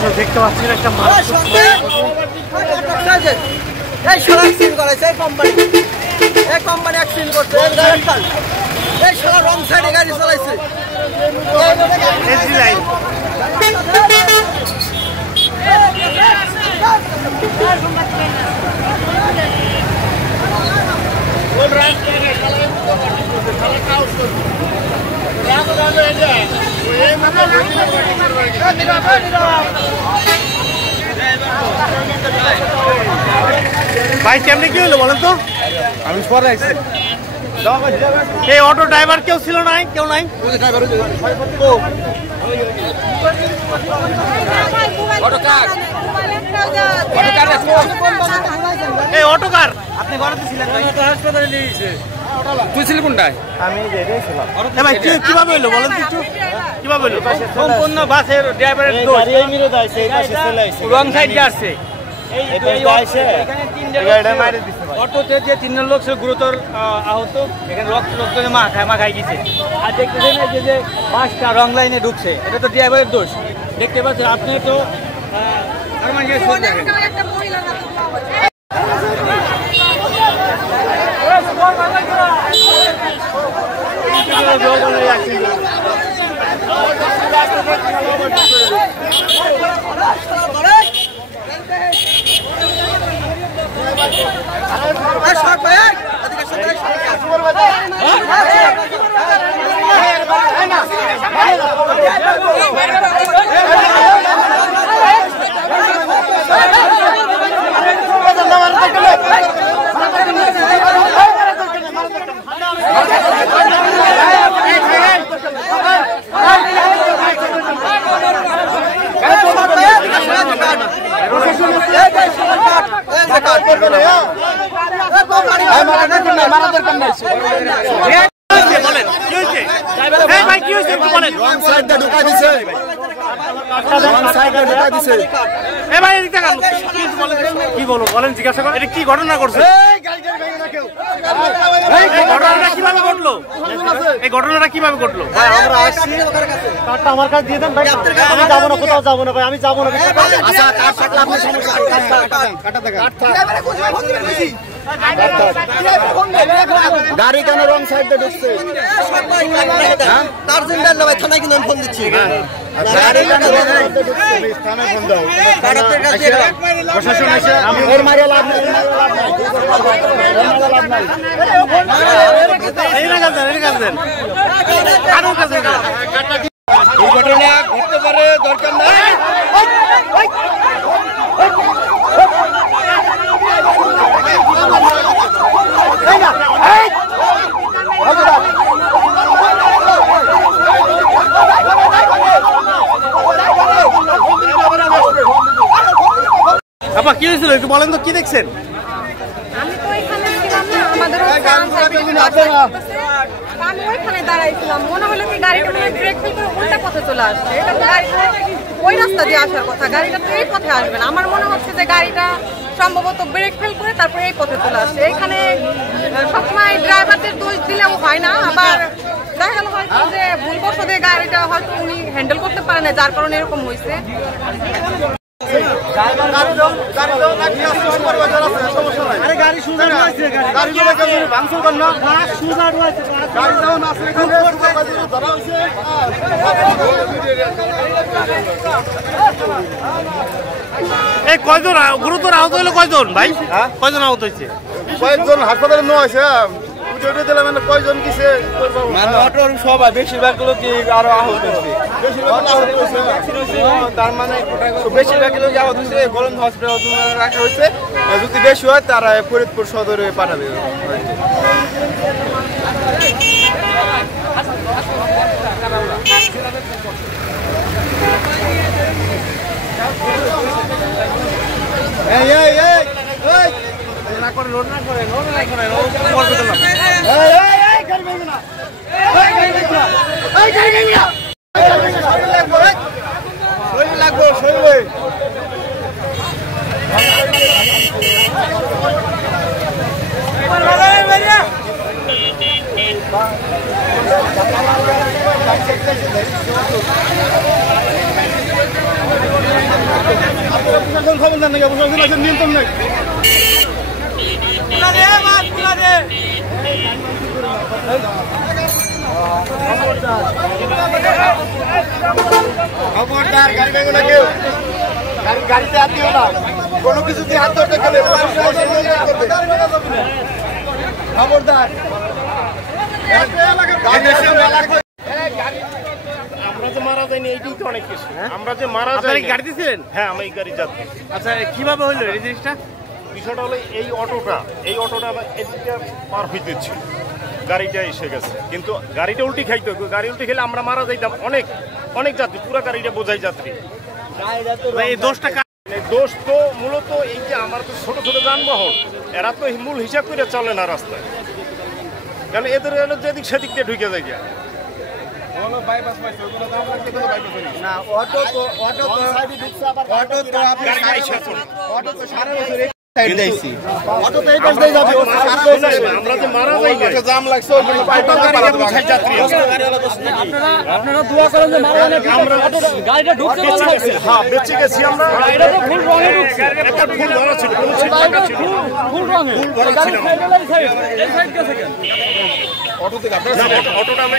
দর্শক দেখতে পাচ্ছেন একটা কোম্পানি অ্যাক্সিডেন্ট করছে, এই সারা রং সাইডে গাড়ি চালাইছে। ভাই কেমনি কি হলো বলেন তো? আমি পরে আসছি। এই অটো ড্রাইভার কেউ ছিল নাই? কেউ নাই? এই অটোকার আপনি ঘরেতে ছিলেন? হাসপাতালে নিয়ে গেছে। তুই ছিলি কোনটায়? আমি ছিলাম। ভাই কিভাবে হলো বলেন তো একটু, কিভাবে হলো? সম্পূর্ণ বাসের ড্রাইভারের রং সাইড আসছে। অটোতে যে 3 জন লোক ছিল গুরুতর আহত, এখানে রক্ত মাখায় গেছে। আর দেখতেছেন যে বাসটা রং লাইনে ঢুকছে, এটা তো ড্রাইভারের দোষ। দেখতে পাচ্ছেন আপনি তো কি বলো বলেন, জিজ্ঞাসা করেন এটা কি ঘটনা করছে? ঘটনাটা কিভাবে ঘটলো? এই ঘটনাটা কিভাবে ঘটলো? আমরা আসছি, কার্ডটা আমার কাছে দিয়ে দেন ভাই। আমি যাবো না, কোথাও যাবো না ভাই, আমি যাবো না। গাড়ি কেন রং সাইডে ঢুকছে? তার জন্য ভাই থানায় কিন্তু ফোন দিচ্ছি। প্রশাসন এসে এই ঘটনা ঘটতে পারে, দরকার নাই। আপা কি হয়েছিল একটু বলেন তো, কি দেখছেন? আমি তো এখানে ছিলাম না, আমাদের আমি ওইখানে দাঁড়াইছিলাম, মনে হলো কি গাড়িটা ব্রেক ফেল করে উল্টা পথে চলে আসছে। এটা তো গাড়িটা ওই রাস্তা দিয়ে আসার কথা, গাড়িটা তো এই পথে আসবে না। আমার মনে হচ্ছে যে গাড়িটা সম্ভবত ব্রেক ফেল করে তারপরে এই পথে চলে আসছে। এখানে সবসময় ড্রাইভারদের দোষ দিলেও হয় না, আবার দেখা গেল হয়তো যে ভুলবশত গাড়িটা হয়তো উনি হ্যান্ডেল করতে পারে না, যার কারণে এরকম হয়েছে। এই কয়জন গুরুতর আহত হইলো? কয়জন ভাই? কয়জন আহত হয়েছে? কয়েকজন হাসপাতালে নেওয়া হয়েছে। কয়জন কিসে সবাই বেশিরভাগ লোক আরো আহত হয়েছে। তার মানে বেশিরভাগ লোক আহত হয়েছে, গরম হসপিটাল রাখা হয়েছে। যদি বেশি হয় তারা ফরিদপুর সদরে পাঠাবে। দেন নাকি প্রশাসন নিয়ন্ত্রণ নেই খবরদার গাড়ি ভেঙো না কেউ গাড়িতে হাত দিও না কোনো কিছু দিয়ে হাত ধরতে গেলে খবরদার আমরা যে মারা যাইনি এইটাই তো অনেক কিছু আমরা যে মারা যাই গাড়ি দিয়েছিলেন হ্যাঁ আমি এই গাড়ি যাচ্ছি আচ্ছা কিভাবে হইলো এই জিনিসটা বিষয়টা হলো এই অটোটা এদিকে পার হইতেছিল গাড়িটা এসে গেছে কিন্তু গাড়িটা উল্টি খাইতো গাড়ি উল্টি খেলে আমরা মারা যাইতাম অনেক অনেক যাত্রী পুরো গাড়িটা বোঝাই যাত্রী এই দোষটা দোষ তো মূলত এই যে আমার তো ছোট ছোট যানবাহন এরা তো মূল হিসাব করে চলে না রাস্তায় কারণ এদের হলো যেদিক সেদিক দিয়ে ঢুকে যায় না অটো তো সারা বছর অটো তো এই পাশ দিয়ে যাবে আমরা যে মারা যাই জাম লাগছে আপনারা দোয়া করেন যে মারা গাড়িটা ঢুকতে পারছে হ্যাঁ বেঁচে গেছি আমরা এটা তো ফুল রঙে ঢুকছে একটা ফুল ভরা ছিল কোনো ছিল ফুল রঙে ফুল ভরা ছিল এই সাইড গেছে কেন অটোটা আমরা